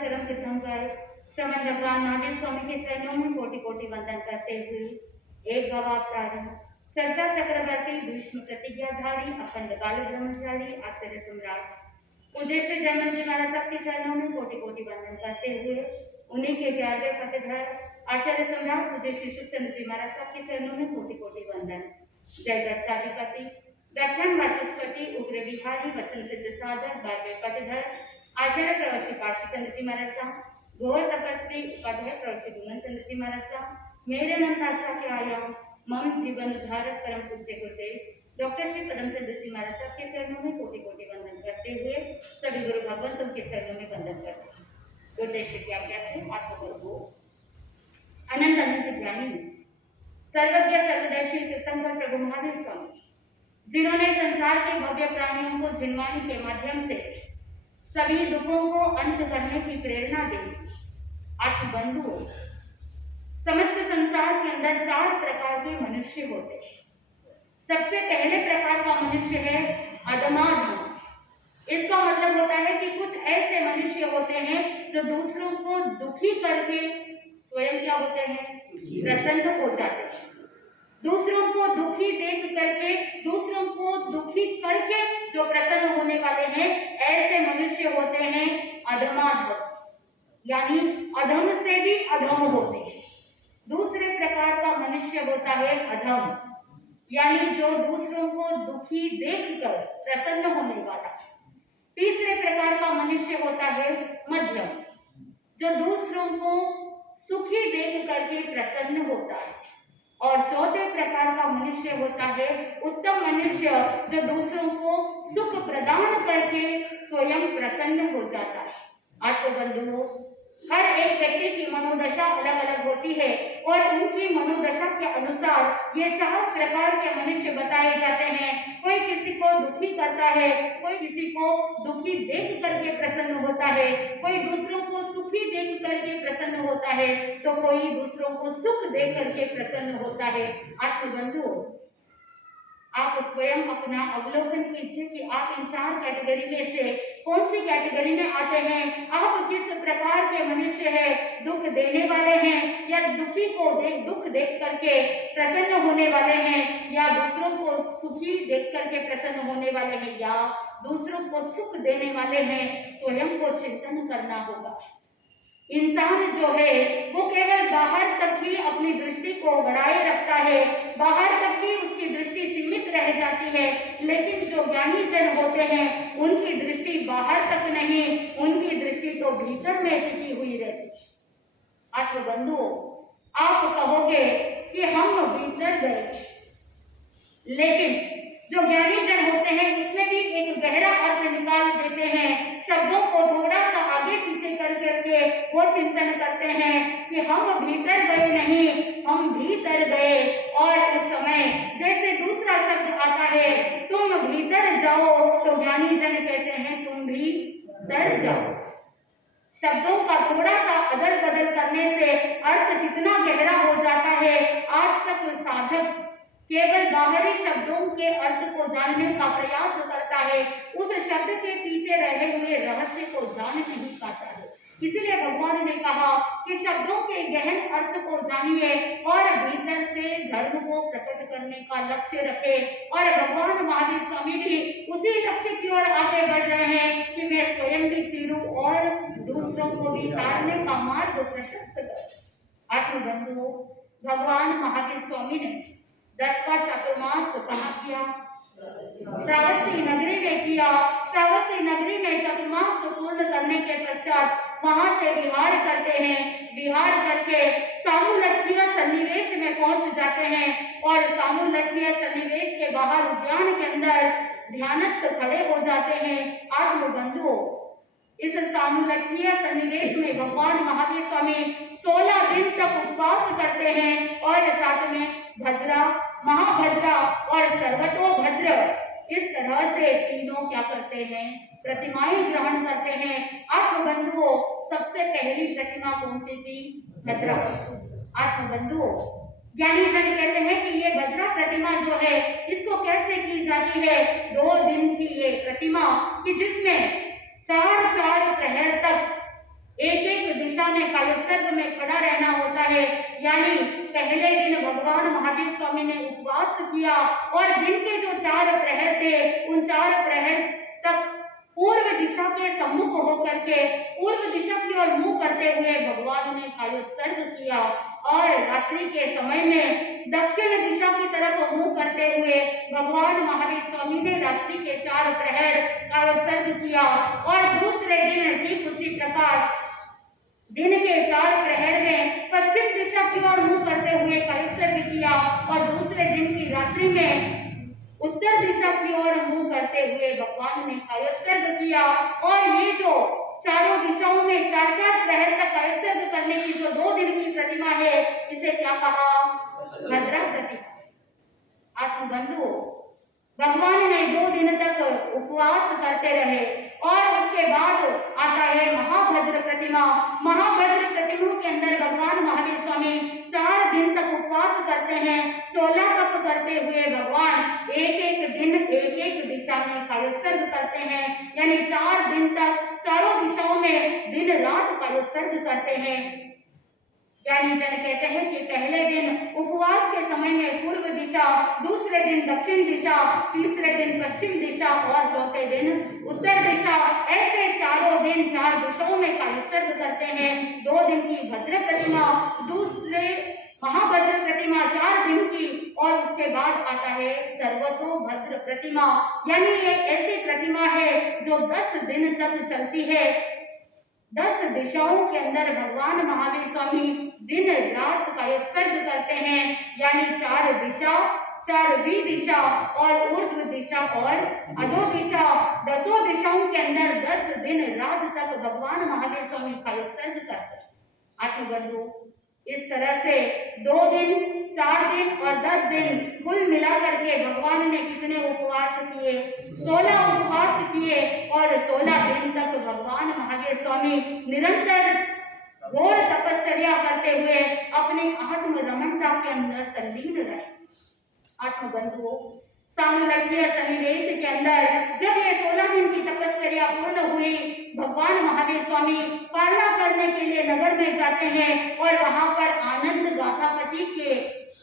चरम तीर्थंकर श्रवण भगवान महावीर स्वामी के चरणों में कोटि कोटि वंदन करते हुए एक गवाह प्रारंभ चर्चा चक्रवर्ती भीष्म प्रतिज्ञाधारी अखंड काल ब्रह्मचारी आचार्य सम्राट पूज्य श्री जयमन जी महाराज साहब के चरणों में कोटि कोटि वंदन करते हुए उन्हीं के 11वें पटधर आचार्य सम्राट पूज्य श्री सुखचंद्र जी महाराज साहब के चरणों में कोटि कोटि वंदन। जय दत्ताधिपति व्याख्यान वाचस्पति उग्र विहारी वचन सिद्ध साधक 12वें पटधर आचार्य प्रवश्री पार्षद चंद्र जी महाराज साहब घोर तपस्वी उपाध्याय प्रवश्री गुणन चंद्र जी महाराज साहब मेरे अनंताशा के आयाम मम जीवन धारक परम पूज्य गुरुदेव डॉक्टर श्री पदमचंद्र जी महाराज साहब के चरणों में कोटि कोटि वंदन करते हुए सभी गुरु भगवंतों के चरणों में वंदन करते हैं। गुरुदेव श्री व्याख्या से आत्मगुरु अनंत अनंत ज्ञानी सर्वज्ञ सर्वदर्शी तीर्थंकर प्रभु महावीर स्वामी जिन्होंने संसार के भव्य प्राणियों को जिनवाणी के माध्यम से सभी दुखों को अंत करने की प्रेरणा दी। आत्मबंधुओं, समस्त संसार के अंदर 4 प्रकार के मनुष्य होते हैं। सबसे पहले प्रकार का मनुष्य है अधमाधम। इसका मतलब होता है कि कुछ ऐसे मनुष्य होते हैं जो दूसरों को दुखी करके स्वयं क्या होते हैं, प्रसन्न हो जाते हैं। दूसरों को दुखी देख करके, दूसरों को दुखी करके जो प्रसन्न होने वाले हैं, ऐसे मनुष्य होते हैं अधमाधम, यानी अधम से भी अधम होते हैं। दूसरे प्रकार का मनुष्य होता है अधम, यानी जो दूसरों को दुखी देखकर प्रसन्न होने वाला। तीसरे प्रकार का मनुष्य होता है मध्यम, जो दूसरों को सुखी देख करके प्रसन्न होता है। और चौथे प्रकार का मनुष्य होता है उत्तम मनुष्य, जो दूसरों को सुख प्रदान करके स्वयं प्रसन्न हो जाता है। आत्मबंधुओं, हर एक व्यक्ति की मनोदशा अलग अलग होती है और उनकी मनोदशा के अनुसार ये 4 प्रकार के मनुष्य बताए जाते हैं। कोई किसी को दुखी करता है, कोई किसी को दुखी देख करके प्रसन्न होता है, कोई दूसरों को सुखी देख करके प्रसन्न होता है, तो कोई दूसरों को सुख देख करके प्रसन्न होता है। आत्मबंधुओं, आप स्वयं अपना अवलोकन कीजिए कि आप इन 4 कैटेगरी में से कौन सी कैटेगरी में आते हैं। आप किस प्रकार के मनुष्य हैं, दुख देने वाले हैं या दुखी को दुख देख करके प्रसन्न होने वाले हैं, या दूसरों को सुखी देख करके प्रसन्न होने वाले हैं, या दूसरों को सुख देने वाले हैं। स्वयं को चिंतन करना होगा। इंसान जो है वो केवल बाहर तक ही अपनी दृष्टि को बढ़ाए रखता है, बाहर तक ही उसकी दृष्टि सीमित रह जाती है, लेकिन जो ज्ञानी जन होते हैं उनकी दृष्टि बाहर तक नहीं, उनकी दृष्टि तो भीतर में टिकी हुई रहती है। आत्मबंधुओं, आप कहोगे कि हम भीतर गए, लेकिन जो ज्ञानी जन होते हैं उसमें भी एक गहरा अर्थ निकाल देते हैं। शब्दों को थोड़ा सा आगे पीछे कर करके वो चिंतन करते हैं कि हम भीतर गए नहीं, हम भीतर गए। और उस समय जैसे दूसरा शब्द आता है तुम भीतर जाओ, तो ज्ञानी जन कहते हैं तुम भी डर जाओ। शब्दों का थोड़ा सा अदल बदल करने से अर्थ कितना गहरा हो जाता है। आज तक साधक केवल बाहरी शब्दों के अर्थ को जानने का प्रयास करता है, उस शब्द के पीछे रहे हुए रहस्य को जान नहीं पाता है। इसलिए भगवान ने कहा कि शब्दों के गहन अर्थ को जानिए और भीतर से धर्म को प्रकट करने का लक्ष्य रखे। और भगवान महावीर स्वामी भी उसी लक्ष्य की ओर आगे बढ़ रहे हैं कि मैं स्वयं भी तीरूं और दूसरों को भी तारने का मार्ग प्रशस्त करूं। आत्मबंधुओं, भगवान महावीर स्वामी ने 10वां चातुर्मास कहाँ किया? श्रावस्ती नगरी में किया। श्रावस्ती नगरी में चातुर्मास को पूर्ण करने के पश्चात वहां से विहार करते हैं। विहार करके सानुलक्ष्य सन्निवेश में पहुंच जाते हैं और सानुलक्ष्य सन्निवेश के बाहर उद्यान के अंदर ध्यानस्थ खड़े हो जाते हैं। आत्मबंधुओं, इस सानुलक्ष्य सन्निवेश में भगवान महावीर स्वामी 16 दिन तक उपवास करते हैं और साथ में भद्रा, महाभद्रा और सर्वतोभद्र, इस तरह से तीनों क्या करते हैं? प्रतिमाएं ग्रहण करते हैं। आत्मबंधुओं, सबसे पहली प्रतिमा कौन सी थी? भद्रा। आत्मबंधुओं, ज्ञानी जन कहते हैं कि ये भद्रा प्रतिमा जो है इसको कैसे की जाती है? 2 दिन की ये प्रतिमा कि जिसमें 4-4 प्रहर तक एक ने कायोत्सर्ग में खड़ा रहना होता है। यानी पहले दिन भगवान महावीर स्वामी ने उपवास किया और दिन के जो 4 प्रहर थे उन 4 प्रहर तक पूर्व दिशा के सम्मुख होकर के पूर्व दिशा की ओर मुंह करते हुए भगवान ने कायोत्सर्ग किया और रात्रि के समय में दक्षिण दिशा की तरफ मुंह करते हुए भगवान महावीर स्वामी ने रात्रि के 4 प्रहर कायोत्सर्ग किया और दूसरे दिन ठीक उसी प्रकार दिन के 4 प्रहर में पश्चिम दिशा की ओर मुंह करते हुए कायोत्सर्ग किया और दूसरे दिन की रात्रि में उत्तर दिशा की ओर मुंह करते हुए भगवान ने कायोत्सर्ग किया। और ये जो चारों दिशाओं में 4-4 प्रहर तक कायोत्सर्ग करने की जो 2 दिन की प्रतिमा है इसे क्या कहा? भद्रा प्रतिमा। आत्मबंधु भगवान ने 2 दिन तक उपवास करते रहे और उसके बाद आता है महाभद्र प्रतिमा। महाभद्र प्रतिमा के अंदर भगवान महावीर स्वामी 4 दिन तक उपवास करते हैं। 16 तप करते हुए भगवान एक-एक दिन एक-एक दिशा में कायोत्सर्ग करते हैं। यानी 4 दिन तक चारों दिशाओं में दिन रात कायोत्सर्ग करते हैं। ज्ञानी जन कहते हैं कि पहले दिन उपवास के समय में पूर्व दिशा, दूसरे दिन दक्षिण दिशा, तीसरे दिन पश्चिम दिशा और चौथे दिन उत्तर दिशा, ऐसे चारों दिन 4 दिशाओं में कायोत्सर्ग करते हैं। 2 दिन की भद्र प्रतिमा, दूसरे महाभद्र प्रतिमा 4 दिन की और उसके बाद आता है सर्वतोभद्र प्रतिमा। यानी ये ऐसी प्रतिमा है जो 10 दिन तक चलती है। 10 दिशाओं के अंदर भगवान महावीर स्वामी दिन रात कायोत्सर्ग करते हैं। यानी 4 दिशा, 4वीं दिशा और ऊर्ध्व दिशा और अधो दिशा, 10 दिशाओं के अंदर 10 दिन रात तक भगवान महावीर स्वामी कायोत्सर्ग करते हैं। आत्मबंधु इस तरह से 2 दिन, 4 दिन और 10 दिन कुल मिलाकर के भगवान ने कितने उपवास किए? 16 उपवास किए और 16 दिन तक भगवान महावीर स्वामी निरंतर घोर तपस्या करते हुए अपनी आत्म रमणता के अंदर तल्लीन रहे। आत्मबंधुओं सानुलक्ष्य सन्निवेश के अंदर जब ये 16 दिन की तपस्या पूर्ण हुई, भगवान महावीर स्वामी पालना करने के लिए नगर में जाते हैं और वहां पर आनंद गाथापति के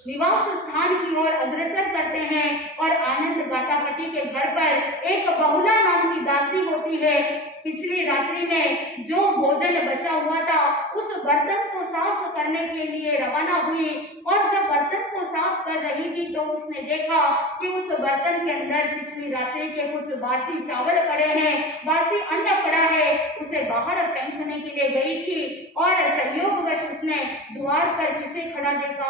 निवास स्थान की ओर अग्रसर करते हैं और आनंद गाथापति के घर पर एक बहुला नाम की दासी होती है। पिछली रात्रि में जो भोजन बचा हुआ था उस बर्तन को साफ करने के लिए रवाना हुई और जब बर्तन को साफ कर रही थी तो उसने देखा कि उस बर्तन के अंदर पिछली रात्रि के कुछ बासी चावल पड़े हैं, बासी अन्न पड़ा है। उसे बाहर फेंकने के लिए गई थी और संयोगवश उसने द्वार पर किसे खड़ा देखा?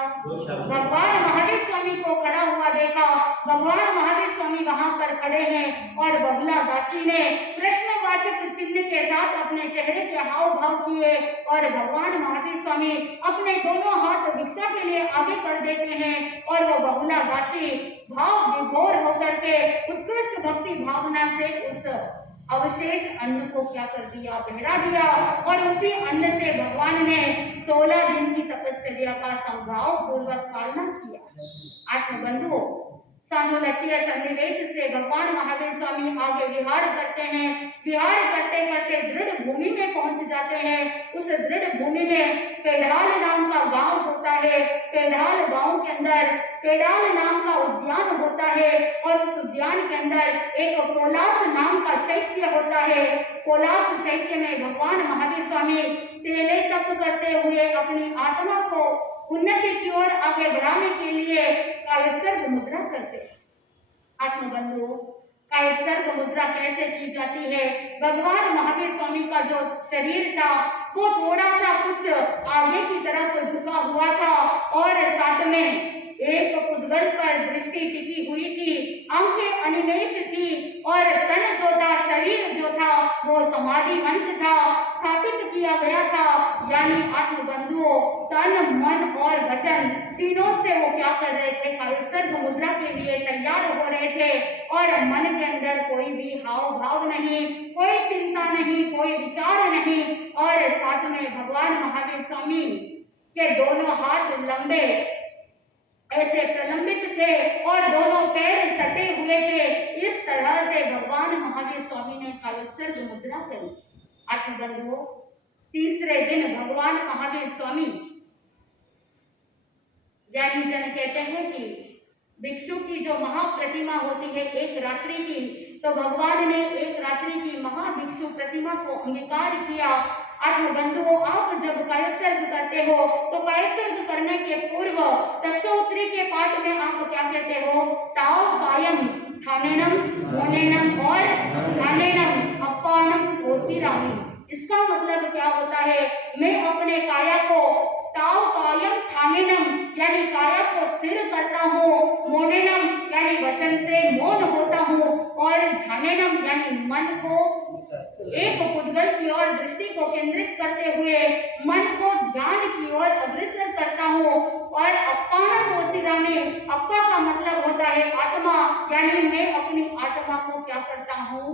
भगवान महावीर स्वामी को खड़ा हुआ देखा। भगवान महावीर स्वामी वहां पर खड़े हैं और बहुला दासी ने प्रश्नवाचक चिन्ह के साथ अपने चेहरे के हाव भाव किए और भगवान महावीर स्वामी अपने दोनों हाथ भिक्षा के लिए आगे कर देते हैं और वो बहुला दासी भाव विभोर होकर के उत्कृष्ट भक्ति भावना से उस अवशेष अन्न को क्या कर दिया? बहरा दिया और उसी अन्न से भगवान ने 16 दिन की तपस्या का संभाव पूर्वक पालना किया। आत्मबंधुओं सानुलक्ष्य सन्निवेश से भगवान महावीर स्वामी आगे विहार करते हैं। विहार करते करते दृढ़ भूमि में पहुंच जाते हैं। उस दृढ़ भूमि में पेड़ाल नाम का गांव होता है। पेड़ाल गांव के अंदर पेड़ाल नाम का उद्यान होता है और उस उद्यान के अंदर एक कोलास नाम का चैत्य होता है। कोलास चैत्य में भगवान महावीर स्वामी तेले तप करते हुए अपनी आत्मा को उन्नति की ओर आगे बढ़ाने के लिए कायोत्सर्ग मुद्रा करते हैं। आत्मबंधुओं कायोत्सर्ग मुद्रा कैसे की जाती है? भगवान महावीर स्वामी का जो शरीर था वो थोड़ा सा कुछ आगे की तरफ झुका हुआ था और साथ में एक पुद्गल पर दृष्टि टिकी हुई थी, आंखें अनिमेष थी और तन जो था, शरीर जो था वो समाधिवंत था, स्थापित किया गया था। यानी आत्मबंधुओं तन, मन और वचन तीनों से वो क्या कर रहे थे? कायोत्सर्ग मुद्रा के लिए तैयार हो रहे थे और मन के अंदर कोई भी हाव भाव नहीं, कोई चिंता नहीं, कोई विचार नहीं और साथ में भगवान महावीर स्वामी के दोनों हाथ लंबे ऐसे प्रलंबित थे और दोनों पैर सटे हुए थे। इस तरह से भगवान महावीर स्वामी ने कायोत्सर्ग मुद्रा करी। आत्मबंधुओं तीसरे दिन भगवान महावीर स्वामी ज्ञानी जन कहते हैं कि भिक्षु की जो महाप्रतिमा होती है एक रात्रि की, तो भगवान ने एक रात्रि की महाभिक्षु प्रतिमा को अंगीकार किया। आत्मबंधुओं, आप जब कायोत्सर्ग करते हो तो कायोत्सर्ग करने के पूर्व दक्षोत्तरी के पाठ में आप क्या कहते हो? ताव कायम थानेनम मोनेनम और ध्यानेनम अप्पानम ओसिरामी। इसका मतलब क्या होता है? मैं अपने काया को ताव कायम थानेनम यानी काया को स्थिर करता हूँ, मोनेनम यानी वचन से मौन होता हूँ, और ध्यानेनम यानी मन को एक पुद्गल की ओर दृष्टि को केंद्रित करते हुए मन को ध्यान की ओर अग्रसर करता हूँ। और अप्पानम ओसिरामी, अप्पा का मतलब होता है आत्मा, यानी मैं अपनी आत्मा को क्या करता हूँ?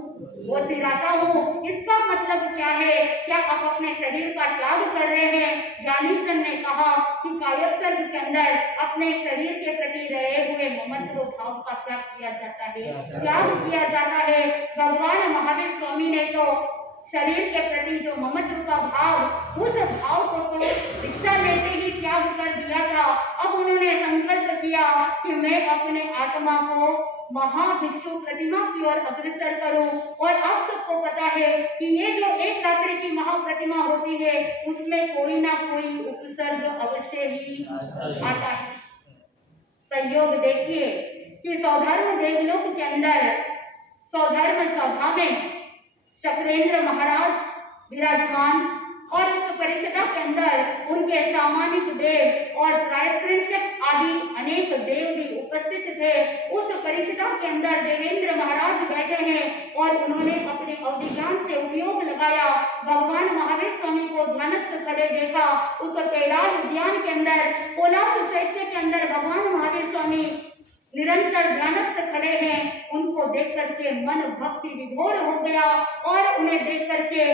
ओसिराता हूँ। इसका मतलब क्या है? क्या आप अपने शरीर का त्याग कर रहे हैं? ज्ञानी जन ने कहा कि कायोत्सर्ग के अंदर अपने शरीर के प्रति रहे हुए ममत्व भाव का त्याग किया जाता है, त्याग किया जाता है। भगवान महावीर स्वामी ने तो शरीर के प्रति जो ममत्व का भाव, उस भाव को तो दीक्षा लेते ही त्याग कर दिया था। अब उन्होंने संकल्प किया कि मैं अपने आत्मा को महाभिक्षु प्रतिमा की ओर अग्रसर करूं। और आप सबको पता है कि ये जो एक रात्रि की महाप्रतिमा होती है उसमें कोई ना कोई उपसर्ग अवश्य ही आता है। संयोग देखिए कि सौधर्म देवलोक के अंदर सौधर्म सभा में शक्रेंद्र महाराज विराजमान, और उस परिषदा के अंदर उनके सामानिक देव और प्रायश्चित आदि अनेक देव भी उपस्थित थे। उस परिषदा के अंदर देवेंद्र महाराज बैठे हैं और उन्होंने अपने अवधि ज्ञान से उपयोग लगाया। भगवान महावीर स्वामी को ध्यानस्थ खड़े देखा। उस कैलाश उद्यान के अंदर कोलास चैत्य के अंदर भगवान महावीर स्वामी निरंतर ध्यानस्थ खड़े हैं। उनको देख करके मन भक्ति विभोर हो गया, और उन्हें देख करके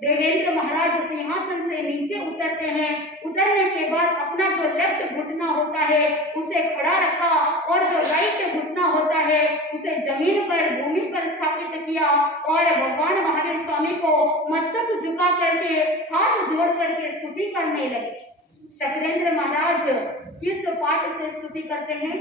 देवेंद्र महाराज सिंहासन से नीचे उतरते हैं। उतरने के बाद अपना जो लेफ्ट घुटना होता है उसे खड़ा रखा, और जो राइट घुटना होता है उसे जमीन पर भूमि पर स्थापित किया, और भगवान महावीर स्वामी को मस्तक झुका करके हाथ जोड़ करके स्तुति करने लगे। शक्रेंद्र महाराज किस पाठ से स्तुति करते हैं?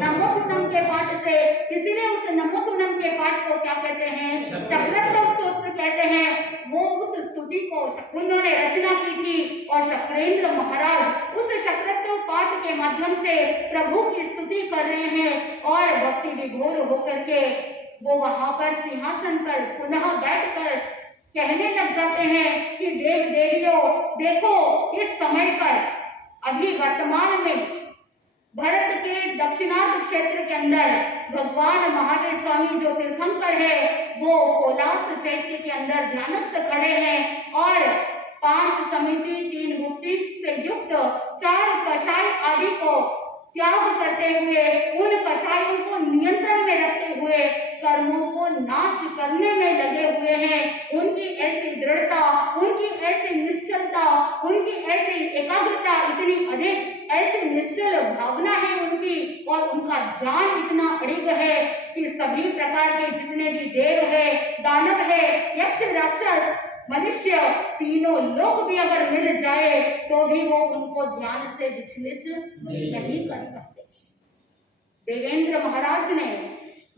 नमोकुनम के पाठ से। इसीलिए उस नमोकुनम के पाठ को क्या कहते हैं? शक्रस्व स्तोत्र कहते हैं। वो उस स्तुति को उन्होंने रचना की थी, और शक्रेंद्र महाराज उस शक्रस्व पाठ के माध्यम से प्रभु की स्तुति कर रहे हैं, और भक्ति विभोर होकर के वो वहां पर सिंहासन पर पुनः बैठकर कहने लग जाते हैं कि देव देवियों देखो, इस समय पर अभी वर्तमान में भारत के दक्षिणार्ध क्षेत्र के अंदर भगवान महावीर स्वामी जो तीर्थंकर है वो कोलास चैत्य के अंदर ध्यानस्थ खड़े हैं, और 5 समिति 3 मुक्ति से युक्त 4 कषाय आदि को त्याग करते हुए, उन कषायों को नियंत्रण में रखते हुए कर्मों को नाश करने में लगे हुए हैं। उनकी ऐसी दृढ़ता, उनकी ऐसी निश्चलता, उनकी ऐसी एकाग्रता इतनी अधिक, ऐसी निश्चल भावना है उनकी, और उनका ध्यान इतना अड़िग है कि सभी प्रकार के जितने भी देव है, दानव है, यक्ष राक्षस मनुष्य, तीनों लोग भी अगर मिल जाए तो भी वो उनको ध्यान से विचलित नहीं कर सकते। देवेंद्र महाराज ने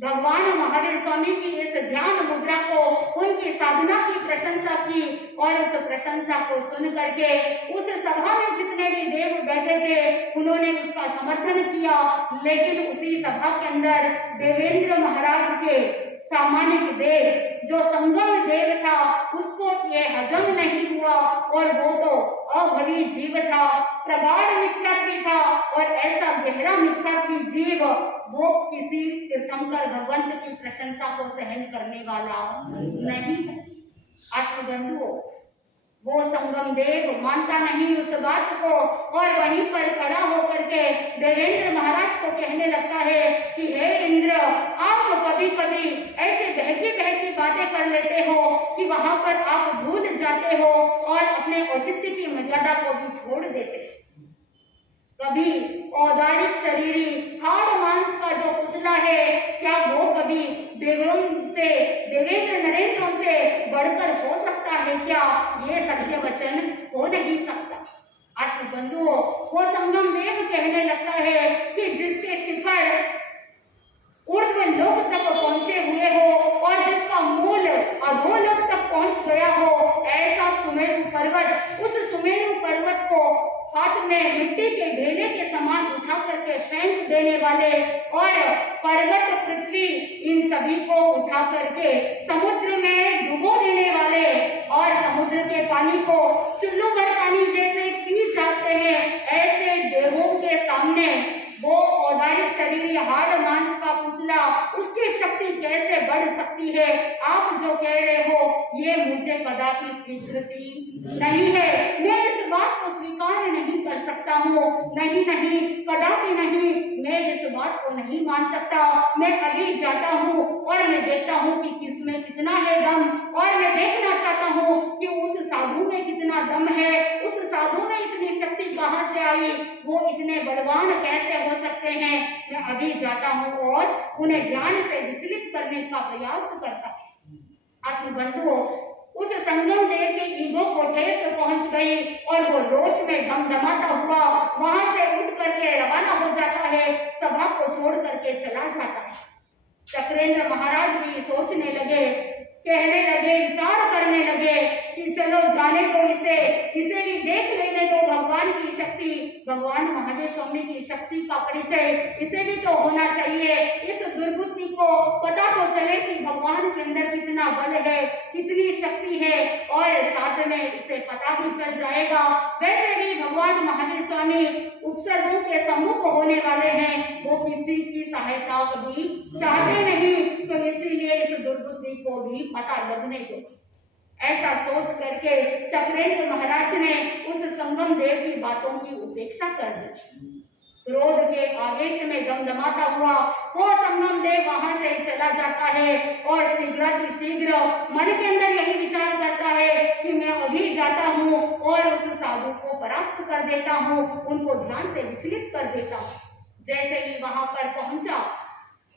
भगवान महावीर स्वामी की इस ध्यान मुद्रा को, उनकी साधना की प्रशंसा की, और उस प्रशंसा को सुन करके उस सभा में जितने भी देव बैठे थे उन्होंने उसका समर्थन किया। लेकिन उसी सभा के अंदर देवेंद्र महाराज के सामानिक देव जो संगम देव था उसको ये हजम नहीं हुआ, और वो तो अभवी जीव था, प्रगाढ़ मिथ्यात्वी था, और ऐसा गहरा मिथ्यात्वी जीव वो किसी तीर्थंकर भगवंत की प्रशंसा को सहन करने वाला नहीं है। आत्मबंधुओं, वो संगम देव मानता नहीं उस बात को, और वहीं पर खड़ा होकर के देवेंद्र महाराज को कहने लगता है कि हे इंद्र, आप कभी कभी ऐसे बहकी बहकी बातें कर लेते हो कि वहां पर आप भूल जाते हो और अपने औचित्य की मर्यादा को भी छोड़ देते हो। कभी औदारिक शरीरी हाड़ मांस का जो पुतला है, क्या वो कभी देवेंद्र नरेंद्रों से बढ़कर हो सकता सकता है क्या? ये सत्य वचन हो नहीं सकता। आत्मबंधुओं, वो संगम देव कहने लगता है कि जिसके शिखर ऊर्ध्व लोक तक पहुंचे हुए हो और जिसका मूल अधोलोक तक पहुंच गया हो, ऐसा सुमेरु पर्वत, उस सुमेरु पर्वत को हाथ में मिट्टी के ढेले के समान उठा करके फेंक देने वाले और पर्वत पृथ्वी इन सभी को उठा करके समुद्र में डुबो देने वाले और समुद्र के पानी को चुल्लू भर पानी जैसे पी जाते हैं, ऐसे देवों के सामने वो औदारिक शरीर हाड़ मांस का पुतला, उसकी शक्ति कैसे बढ़ सकती है? आप जो कह रहे हो ये मुझे कदापि स्वीकृति नहीं है। मैं इस बात को स्वीकार नहीं कर सकता हूँ। नहीं नहीं, कदापि नहीं, मैं इस बात को नहीं मान सकता। मैं अभी जाता हूँ और मैं देखता हूँ कि किसमें कितना है दम, और मैं देखना चाहता हूँ कि उस साधु में कितना दम है, उस साधु में इतनी शक्ति कहाँ से आई, वो इतने बलवान कैसे हो सकते हैं। मैं अभी जाता हूँ और उन्हें ज्ञान से विचलित करने का प्रयास करता हूँ। आत्मबंधुओं, उस संगम देव के ईगो को ठेस पहुंच गई और वो रोष में धमधमाता हुआ वहां से उठ करके रवाना हो जाता है, सभा को छोड़ करके चला जाता है। चक्रेंद्र महाराज भी सोचने लगे, कहने लगे, विचार करने लगे कि चलो जाने दो इसे भी देख लेने दो भगवान की शक्ति, भगवान महादेव स्वामी की शक्ति का परिचय इसे भी तो होना चाहिए। इस दुर्बुद्धि को पता तो चले कि भगवान के अंदर कितना बल है, कितनी शक्ति है, और साथ में इसे पता भी चल जाएगा। वैसे भी भगवान महादेव स्वामी उपसर्गों के सम्मुख होने वाले हैं, वो किसी की सहायता कभी चाहते नहीं, तो इसीलिए इस दुर्बुद्धि को भी पता लगने दो। ऐसा सोच करके चक्रेंद्र महाराज ने उस संगम देव की बातों की उपेक्षा कर दी। क्रोध के आवेश में दमदमाता हुआ वो संगम देव वहां से चला जाता है और शीघ्र मन के अंदर यही विचार करता है कि मैं अभी जाता हूँ और उस साधु को परास्त कर देता हूँ, उनको ध्यान से विचलित कर देता हूँ। जैसे ही वहां पर पहुंचा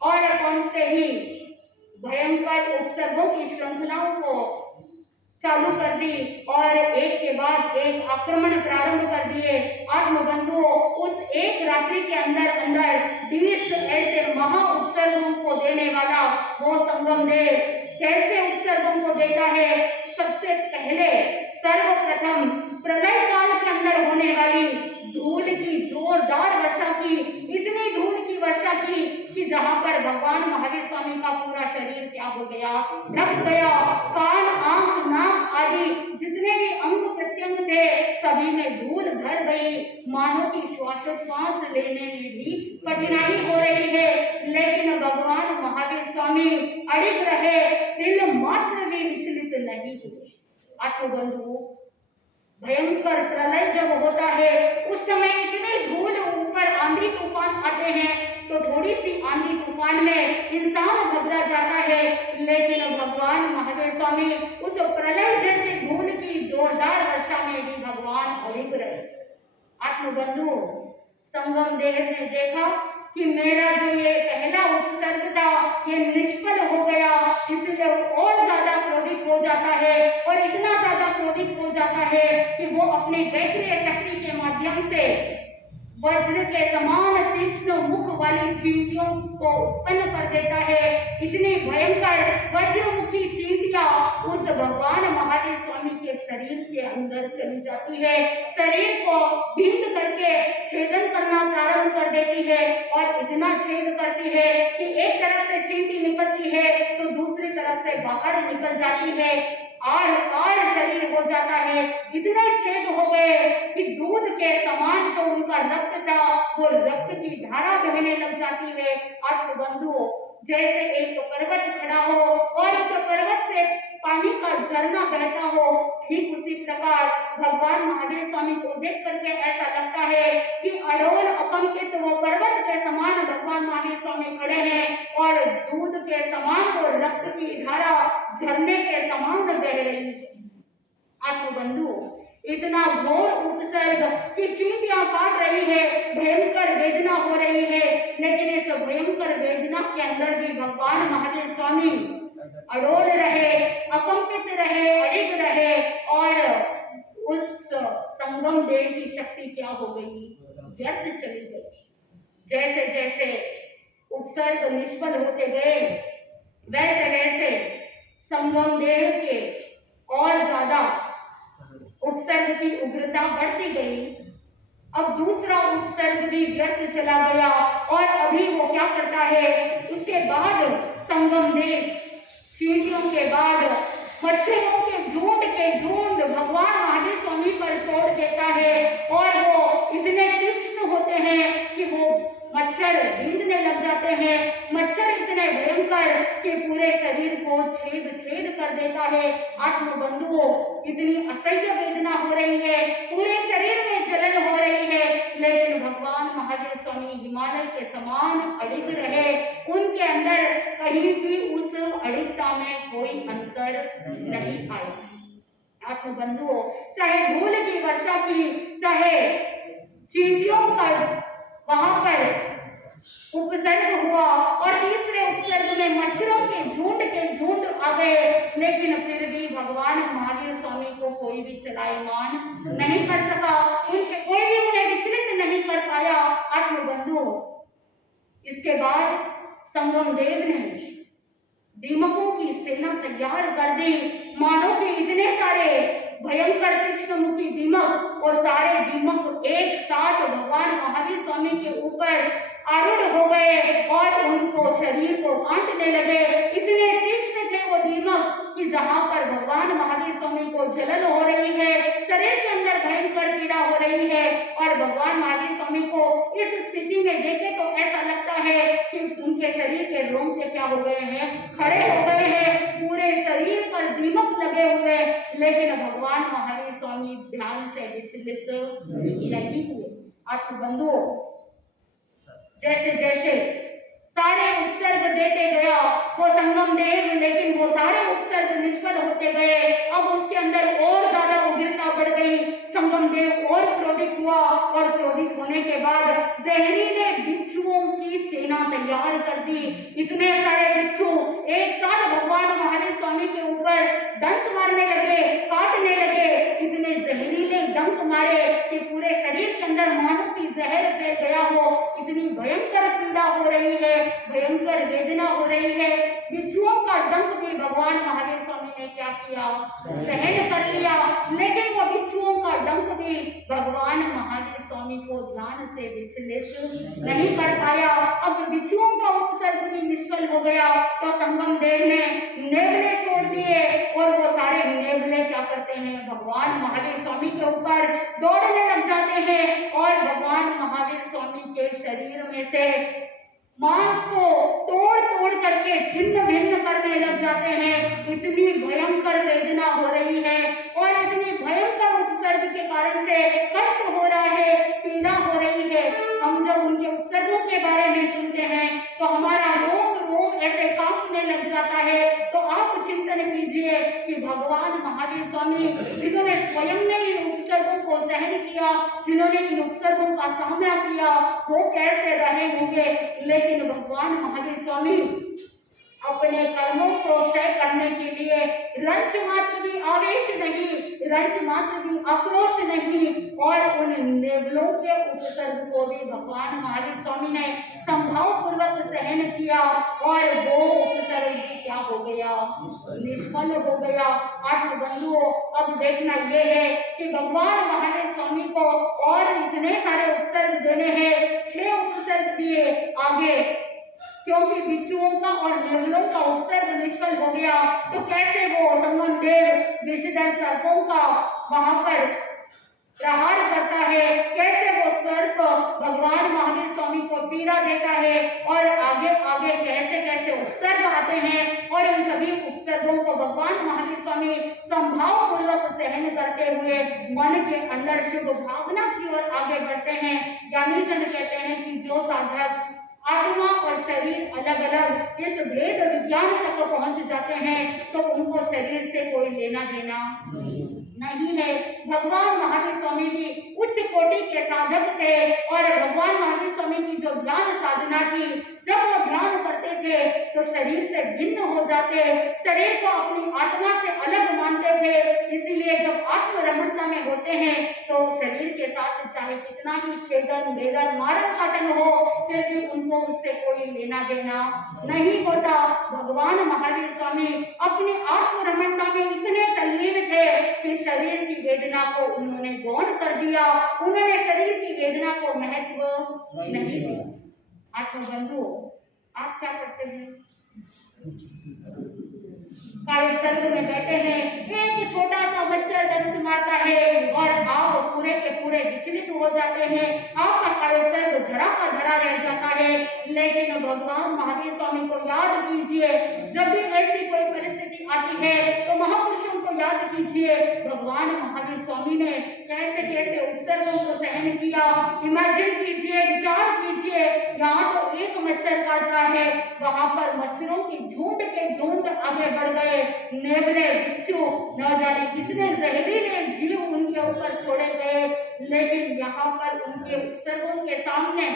और पहुंचते ही भयंकर उपसर्गों की श्रृंखलाओं को चालू कर दी और एक के बाद एक आक्रमण प्रारंभ कर दिए। आत्मबंधुओं, उस एक रात्रि के अंदर 20 ऐसे महा उपसर्गों को देने वाला वो संगम देव कैसे उपसर्गों को देता है? सबसे पहले सर्वप्रथम प्रलय काल के अंदर होने वाली धूल की जोरदार वर्षा की, इतनी धूल की वर्षा की कि जहां पर भगवान महावीर स्वामी का पूरा शरीर क्या हो गया, ढक गया। कान, आंख, नाक आदि जितने भी अंग प्रत्यंग थे सभी में धूल भर गई। मानो की श्वासोच्छ्वास लेने में भी कठिनाई हो रही है, लेकिन भगवान महावीर स्वामी अड़िग रहे, तिल मात्र भी विचलित नहीं हुए। आत्मबंधु, भयंकर प्रलय जब होता है उस समय इतने धूल ऊपर आंधी तूफान आते हैं तो थोड़ी सी आंधी तूफान में इंसान घबरा जाता है, लेकिन भगवान महावीर स्वामी उस प्रलय जैसे धूल की जोरदार वर्षा में भी भगवान अड़िग रहे। आत्मबंधु, संगम देव ने देखा कि मेरा जो ये पहला उपसर्ग था ये निष्फल हो गया, इसलिए और ज्यादा क्रोधित हो जाता है और इतना ज्यादा क्रोधित हो जाता है कि वो अपनी दैवीय शक्ति के माध्यम से वज्र के समान तीक्ष्ण मुख वाली चींटियों को उत्पन्न कर देता है। इतनी भयंकर वज्रमुखी चींटियां उस भगवान महावीर स्वामी के शरीर के अंदर चली जाती है, शरीर को भिन्न करके छेदन करना प्रारंभ कर देती है और इतना छेद करती है कि एक तरफ से चींटी निकलती है तो दूसरी तरफ से बाहर निकल जाती है, आर शरीर हो जाता है। इतने छेद हो गए कि दूध के समान जो उनका रक्त था वो रक्त की धारा बहने लग जाती है। आत्मबंधुओं, जैसे एक पर्वत खड़ा हो और उस पर्वत से पानी का झरना बहता हो, ठीक उसी प्रकार भगवान महावीर स्वामी को देख करके ऐसा लगता है कि अडोल अकंपित वो पर्वत के समान भगवान महावीर स्वामी खड़े हैं और दूध के समान वो रक्त की धारा झरने के समान बह रही है। आत्मबंधु, इतना घोर उपसर्ग कि चींटियां काट रही है, भयंकर वेदना हो रही है, लेकिन इस भयंकर वेदना के अंदर भी भगवान महावीर स्वामी अडोल रहे, अकंपित रहे, अडिग रहे और उस संगम देव की शक्ति क्या हो गई, व्यर्थ चली गई। जैसे जैसे उपसर्ग निष्फल होते गए वैसे वैसे संगम देव के और ज्यादा उपसर्ग की उग्रता बढ़ती गई। अब दूसरा उपसर्ग भी व्यर्थ चला गया और अभी वो क्या करता है, उसके बाद संगम देव चींटियों के बाद मच्छरों के झुंड भगवान महावीर स्वामी पर छोड़ देता है और वो इतने तीक्ष्ण होते हैं कि वो मच्छर बींधने लग जाते हैं। मच्छर इतने भयंकर कि पूरे शरीर को छेद छेद कर देता है। आत्मबंधुओं, इतनी असह्य वेदना हो रही है, पूरे शरीर में जलन हो रही है, लेकिन भगवान महावीर स्वामी हिमालय के समान अडिग रहे। उनके अंदर कहीं भी उस अडिगता में कोई अंतर नहीं आया। आत्मबंधुओं, चाहे धूल की वर्षा की, चाहे चींटियों का वहां पर उपसर्ग हुआ और तीसरे उपसर्ग में मच्छरों के झुंड आ गए, लेकिन फिर भी भगवान महावीर स्वामी को कोई भी चलायमान नहीं कर सका, उनके कोई भी उन्हें विचलित नहीं कर पाया। आत्मबंधु, इसके बाद संगम देव ने दीमकों की सेना तैयार कर दी। मानो कि इतने सारे भयंकर तीक्ष्णमुखी दीमक और सारे दीमक एक साथ भगवान महावीर स्वामी के ऊपर आरूढ़ हो गए और उनको शरीर को काटने लगे। इतने तीक्ष्ण थे वो दीमक कि जहां पर भगवान महावीर स्वामी को जलन हो रही है, शरीर के अंदर भयंकर पीड़ा हो रही है और भगवान महावीर स्वामी को इस स्थिति में देखे तो ऐसा लगता है कि उनके शरीर के रोंगटे क्या हो गए हैं, खड़े हो गए हैं, पूरे शरीर पर दीमक लगे हुए, लेकिन भगवान महावीर स्वामी ध्यान से विचलित नहीं हुए। आत्मबंधुओं, जैसे जैसे सारे उपसर्ग देते गया वो संगम देव, लेकिन वो सारे उपसर्ग निष्फल होते गए। अब उसके अंदर और ज्यादा उग्रता बढ़ गई। संगम देव और क्रोधित हुआ और क्रोधित होने के बाद जहरीले बिच्छुओं की सेना तैयार कर दी। इतने सारे बिच्छू एक साथ भगवान महावीर स्वामी के ऊपर डंक मारने लगे, काटने लगे। इतने जहरीले डंक मारे कि पूरे शरीर के अंदर मानो की जहर फैल गया हो। इतनी भयंकर पीड़ा हो रही है, भयंकर वेदना हो रही है। बिच्छुओं का डंक भी भगवान महावीर स्वामी ने क्या किया, सहन कर लिया, लेकिन वो बिच्छुओं का डंक भी भगवान महावीर स्वामी को ध्यान से विचलित नहीं कर पाया। अब बिच्छुओं का उपसर्ग भी निष्फल हो गया तो संगम देव ने नेवले छोड़ दिए और वो सारे नेवले क्या करते हैं, भगवान महावीर स्वामी के ऊपर दौड़ने लग जाते हैं और भगवान महावीर स्वामी के शरीर में से मांस को तोड़ तोड़ करके छिन्न भिन्न करने लग जाते हैं। इतनी भयंकर वेदना हो रही है और इतनी भयंकर उपसर्ग के कारण से कष्ट हो रहा है, पीड़ा हो रही है। हम जब उनके उपसर्गों के बारे में सुनते हैं तो हमारा रोम रोम ऐसे कांपने लग जाता है। तो आप चिंतन कीजिए कि भगवान महावीर स्वामी जिन्होंने स्वयं ने इन उपसर्गों को सहन किया, जिन्होंने इन उपसर्गों का सामना किया, वो कैसे रहे होंगे। लेकिन भगवान महावीर स्वामी अपने कर्मों को क्षय करने के लिए रंच मात्र भी आवेश नहीं, रंच मात्र भी आक्रोश नहीं और उन नेवलों के उपसर्ग को भी भगवान महावीर स्वामी ने संभाव पूर्वक सहन किया और वो उपसर्ग भी क्या हो गया, निष्फल हो गया। आत्मबंधुओं, अब देखना ये है कि भगवान महावीर स्वामी को और इतने सारे उपसर्ग देने हैं, 6 उपसर्ग दिए आगे, क्योंकि बिच्छुओं का और नेवलों का उपसर्ग निष्फल हो गया तो कैसे वो संगम देव विषधर सर्पों का वहां पर प्रहार करता है, कैसे वो सर्प भगवान महावीर स्वामी को पीड़ा देता है और आगे आगे कैसे कैसे उपसर्ग आते हैं और इन सभी उपसर्गों को भगवान महावीर स्वामी संभाव पूर्वक सहन करते हुए मन के अंदर शुभ भावना की ओर आगे बढ़ते हैं। ज्ञानी जन कहते हैं कि जो साधक आत्मा और शरीर अलग अलग इस भेद विज्ञान तक पहुंच जाते हैं तो उनको शरीर से कोई लेना देना नहीं है। भगवान महावीर स्वामी भी उच्च कोटि के साधक थे और भगवान महावीर स्वामी की जो ध्यान साधना की, जब वो ध्यान करते थे तो शरीर से भिन्न हो जाते, शरीर को अपनी आत्मा से अलग मानते थे। इसीलिए जब आत्मरमणता में होते हैं तो शरीर के साथ चाहे कितना भी छेदन वेदन मारन काटन हो, फिर भी उनको उससे कोई लेना देना नहीं होता। भगवान महावीर स्वामी अपनी आत्मरमणता में इतने तल्लीन थे कि शरीर की वेदना को उन्होंने गौण कर दिया, उन्होंने शरीर की वेदना को महत्व नहीं दिया। आत्मबंधु, आप क्या करते हैं? काले सर्ग में बैठे हैं, एक छोटा सा मच्छर डंक मारता है और आप पूरे के पूरे विचलित हो जाते हैं, आपका काले सर्ग धरा का धरा रह जाता है। लेकिन भगवान महावीर स्वामी को याद कीजिए, जब भी ऐसी कोई परिस्थिति आती है तो महापुरुषों को याद कीजिए, भगवान महावीर स्वामी ने कैसे कैसे उपसर्गों को सहन किया। इमेजिन कीजिए, विचार कीजिए, यहाँ तो एक मच्छर काट रहा है, वहां पर मच्छरों की झुंड के झुंड आगे बढ़ गए, नेवले बिच्छू न जाने कितने जहरीले जीव उनके ऊपर छोड़े गए, लेकिन यहाँ पर उनके उपसर्गों के सामने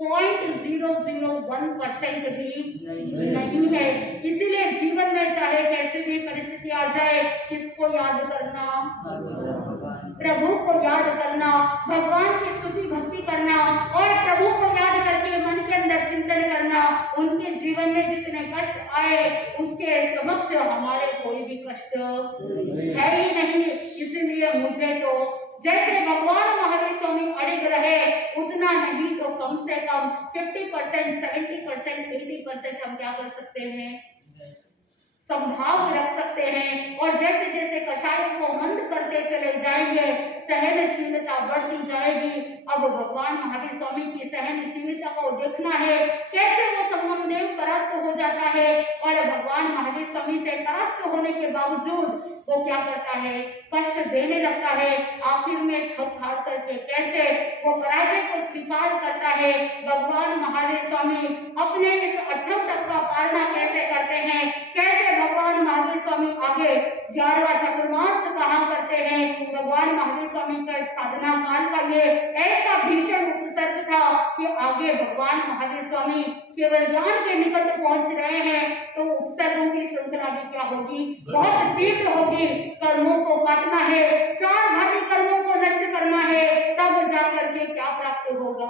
0.001% भी नहीं है। इसीलिए जीवन में चाहे कैसी भी परिस्थिति आ जाए, किसको याद करना? प्रभु को याद करना, भगवान की स्तुति भक्ति करना और प्रभु को याद करके मन के अंदर चिंतन करना। उनके जीवन में जितने कष्ट आए उसके समक्ष हमारे कोई भी कष्ट है ही नहीं। इसलिए मुझे तो जैसे भगवान महावीर स्वामी अड़िग रहे, उतना नहीं तो कम से कम 50%, 70%, 80% हम क्या कर सकते हैं? संभाव रख सकते हैं। और जैसे जैसे कषायों को मंद करते चले जाएंगे, सहनशीलता बढ़ती जाएगी। अब भगवान महावीर स्वामी की सहनशीलता को देखना है, कैसे वो संगम देव परास्त हो जाता है और भगवान महावीर स्वामी से परास्त होने के बावजूद वो क्या करता है? कष्ट देने लगता है। आखिर में थक हार करके कैसे वो पराजय को स्वीकार करता है। भगवान महावीर स्वामी अपने इस 8वें तक का पालना कैसे करते हैं, कैसे भगवान महावीर स्वामी आगे 11वां चतुर्मास कहा करते हैं। भगवान महावीर स्वामी का साधना काल का ये ऐसा भीषण उपसर्ग था कि आगे भगवान महावीर स्वामी केवल ज्ञान के निकट पहुंच रहे हैं तो उपसर्गों की श्रृंखला भी क्या होगी? बहुत तीव्र होगी। कर्मों को काटना है, 4 भांति कर्मों को नष्ट करना है, तब जाकर के क्या प्राप्त होगा?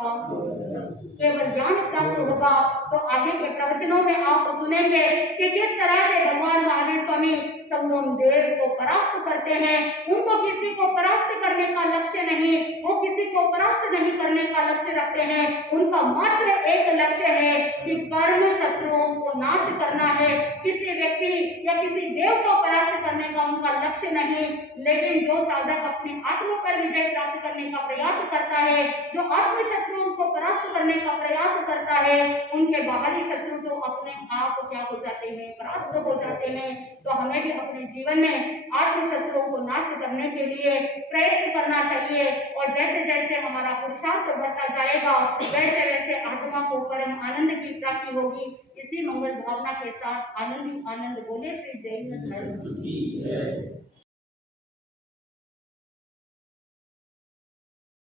केवल ज्ञान प्राप्त होगा। तो आगे के प्रवचनों में आप सुनेंगे कि किस तरह से भगवान महावीर स्वामी संगम देव को परास्त करते हैं। उनको किसी को परास्त करने का लक्ष्य नहीं, वो किसी को परास्त नहीं करने का लक्ष्य रखते हैं। उनका मात्र एक लक्ष्य है कि कर्म शत्रुओं को नाश करना है। किसी व्यक्ति या किसी देव को परास्त करने का उनका लक्ष्य नहीं। लेकिन जो साधक अपने आत्मा पर विजय प्राप्त करने का प्रयास करता है, जो आत्म शत्रुओं को परास्त करने का प्रयास करता है, उनके बाहरी शत्रु तो अपने आप क्या हो जाते हैं? परास्त हो जाते हैं। तो हमें भी अपने जीवन में आत्म शत्रुओं को नाश करने के लिए प्रयत्न करना चाहिए। और जैसे जैसे हमारा पुरुषार्थ बढ़ता जाएगा, वैसे वैसे आत्मा को परम आनंद की प्राप्ति होगी। इसी मंगल भावना के साथ आनंद ही आनंद बोले श्री जैन धर्म की जय।